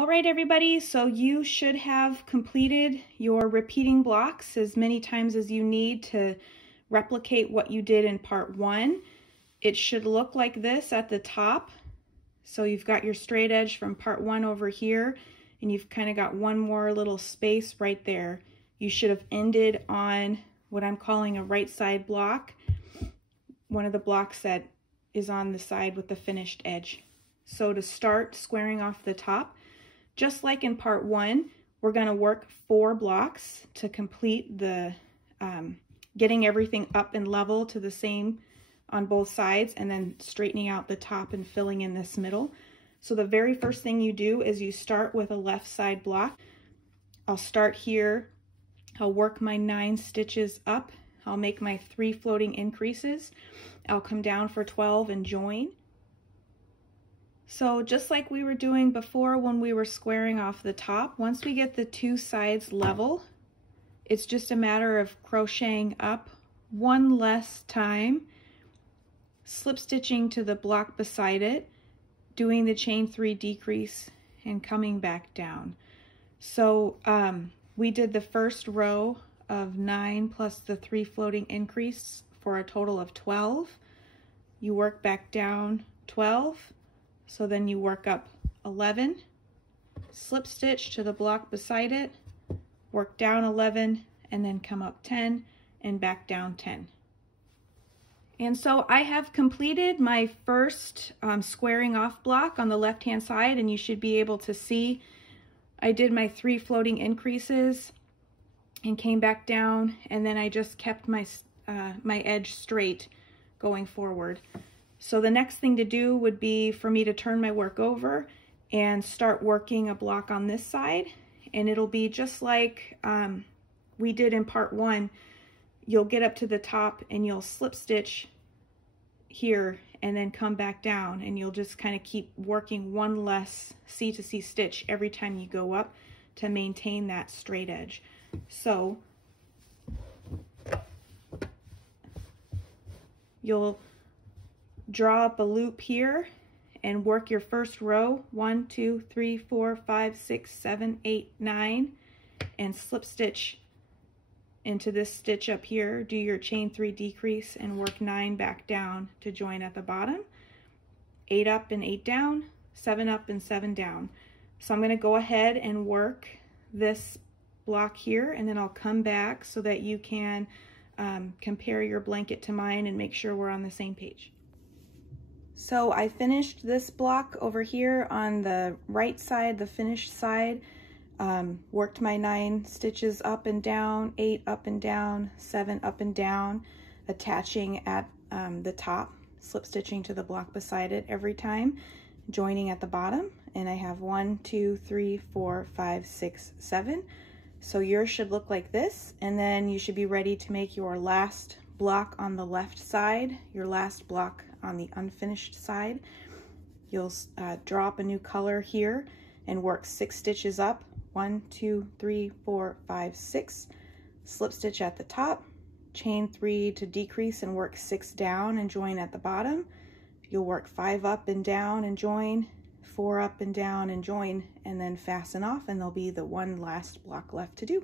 All right, everybody, so you should have completed your repeating blocks as many times as you need to replicate what you did in part 1. It should look like this at the top. So you've got your straight edge from part 1 over here, and you've kind of got one more little space right there. You should have ended on what I'm calling a right side block, one of the blocks that is on the side with the finished edge. So to start squaring off the top, just like in part 1, we're going to work 4 blocks to complete the getting everything up and level to the same on both sides, and then straightening out the top and filling in this middle. So the very first thing you do is you start with a left side block. I'll start here. I'll work my 9 stitches up. I'll make my 3 floating increases. I'll come down for 12 and join. So just like we were doing before when we were squaring off the top, once we get the 2 sides level, it's just a matter of crocheting up one less time, slip stitching to the block beside it, doing the chain 3 decrease, and coming back down. So we did the first row of 9 plus the 3 floating increase for a total of 12. You work back down 12. So then you work up 11, slip stitch to the block beside it, work down 11, and then come up 10 and back down 10. And so I have completed my first squaring off block on the left hand side, and you should be able to see I did my 3 floating increases and came back down, and then I just kept my edge straight going forward. So the next thing to do would be for me to turn my work over and start working a block on this side. And it'll be just like we did in part 1. You'll get up to the top and you'll slip stitch here and then come back down, and you'll just kind of keep working one less C to C stitch every time you go up to maintain that straight edge. So you'll draw up a loop here and work your first row 1, 2, 3, 4, 5, 6, 7, 8, 9, and slip stitch into this stitch up here. Do your chain 3 decrease and work 9 back down to join at the bottom. 8 up and 8 down, 7 up and 7 down. So I'm going to go ahead and work this block here, and then I'll come back so that you can compare your blanket to mine and make sure we're on the same page. So I finished this block over here on the right side, the finished side, worked my 9 stitches up and down, 8 up and down, 7 up and down, attaching at the top, slip stitching to the block beside it every time, joining at the bottom, and I have 1, 2, 3, 4, 5, 6, 7. So yours should look like this, and then you should be ready to make your last block on the left side, your last block on the unfinished side. You'll draw up a new color here and work 6 stitches up, 1, 2, 3, 4, 5, 6, slip stitch at the top, chain 3 to decrease and work 6 down and join at the bottom. You'll work 5 up and down and join, 4 up and down and join, and then fasten off, and there'll be the one last block left to do.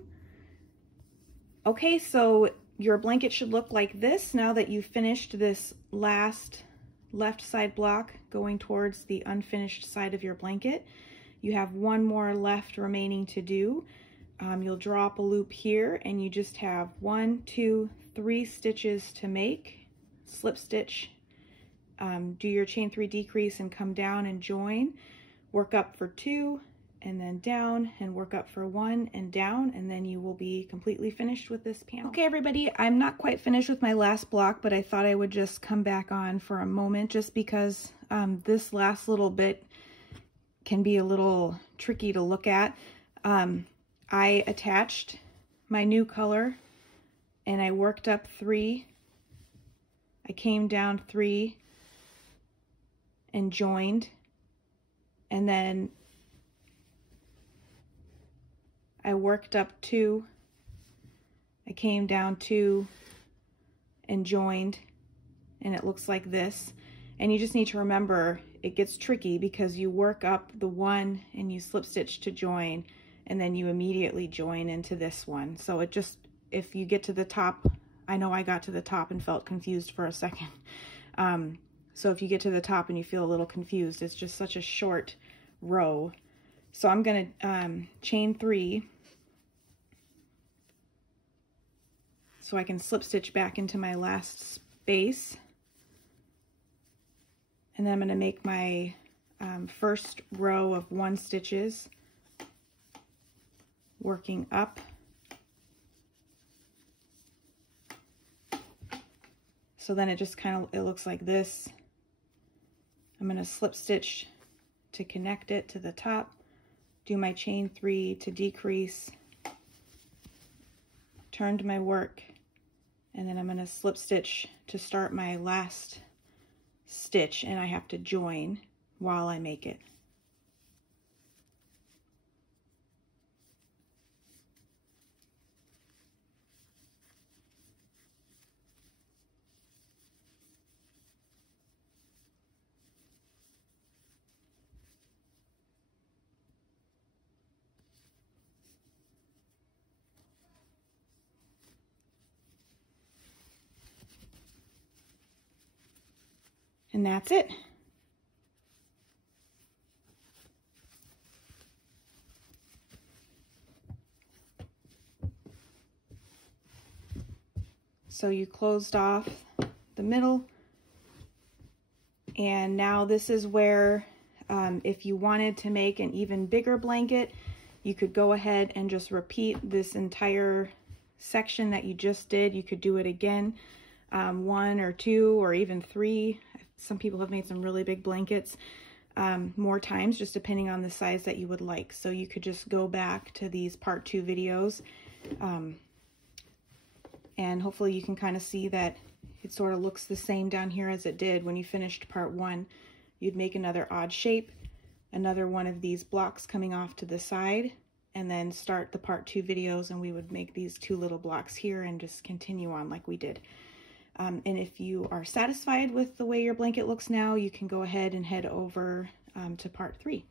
Okay, so your blanket should look like this now that you've finished this last left side block going towards the unfinished side of your blanket. You have one more left remaining to do. You'll draw up a loop here, and you just have 1, 2, 3 stitches to make, slip stitch, do your chain 3 decrease and come down and join, work up for 2 and then down, and work up for 1 and down, and then you will be completely finished with this panel. Okay, everybody, I'm not quite finished with my last block, but I thought I would just come back on for a moment just because this last little bit can be a little tricky to look at. I attached my new color and I worked up 3. I came down 3 and joined, and then I worked up 2, I came down 2 and joined, and it looks like this. And you just need to remember, it gets tricky because you work up the one and you slip stitch to join, and then you immediately join into this one. So it just, if you get to the top, I know I got to the top and felt confused for a second. So if you get to the top and you feel a little confused, it's just such a short row. So I'm going to chain 3 so I can slip stitch back into my last space. And then I'm going to make my first row of 1 stitches, working up. So then it just kind of, it looks like this. I'm going to slip stitch to connect it to the top, do my chain 3 to decrease, turn to my work, and then I'm going to slip stitch to start my last stitch, and I have to join while I make it. And that's it. So you closed off the middle, and now this is where if you wanted to make an even bigger blanket, you could go ahead and just repeat this entire section that you just did. You could do it again, 1 or 2 or even 3. Some people have made some really big blankets more times, just depending on the size that you would like. So you could just go back to these part 2 videos, and hopefully you can kind of see that it sort of looks the same down here as it did when you finished part 1. You'd make another odd shape, another one of these blocks coming off to the side, and then start the part 2 videos, and we would make these 2 little blocks here and just continue on like we did. And if you are satisfied with the way your blanket looks now, you can go ahead and head over to part 3.